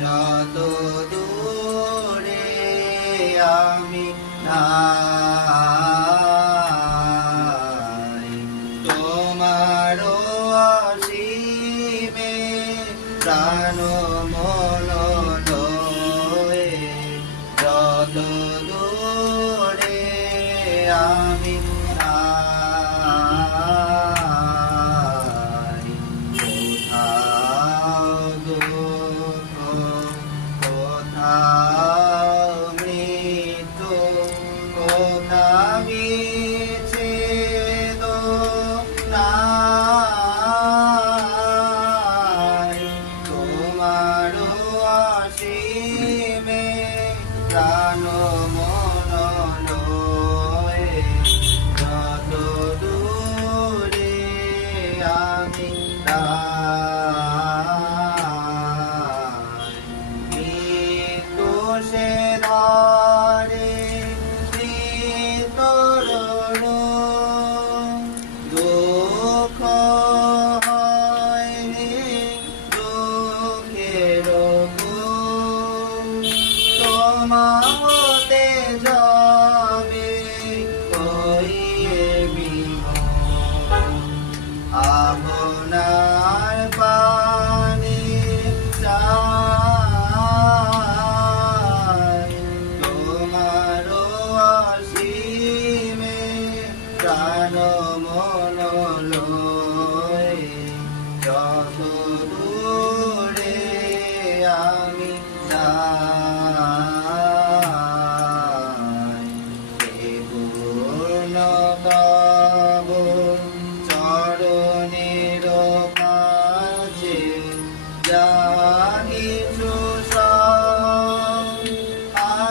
যত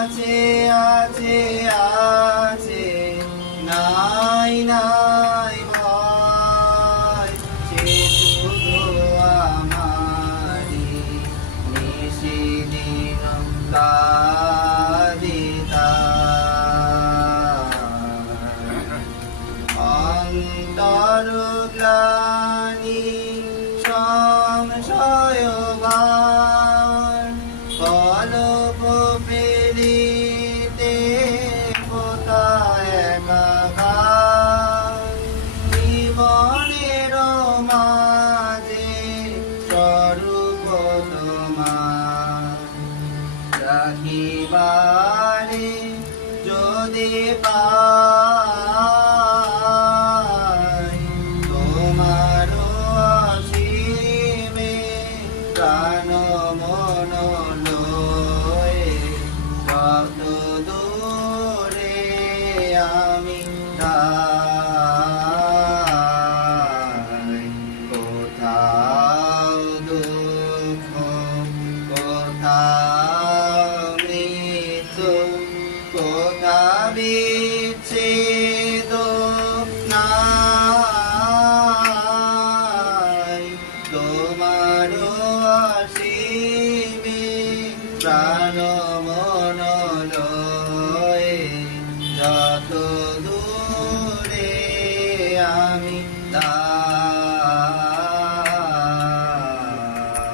আছে আছে আছে। নাই নাই ভয় সে শুধু আমারি নিশিদিন কাদিতা অন্তর গ্লানি রাখিবারে যদি পাই তোমার অসীমে প্রাণ মন কত দূরে আমি কোথাও দুঃখ কোথাও মৃত্যু কোথা বিচ্ছেদ নাই। তোমার অসীমে প্রাণ 감사합니다.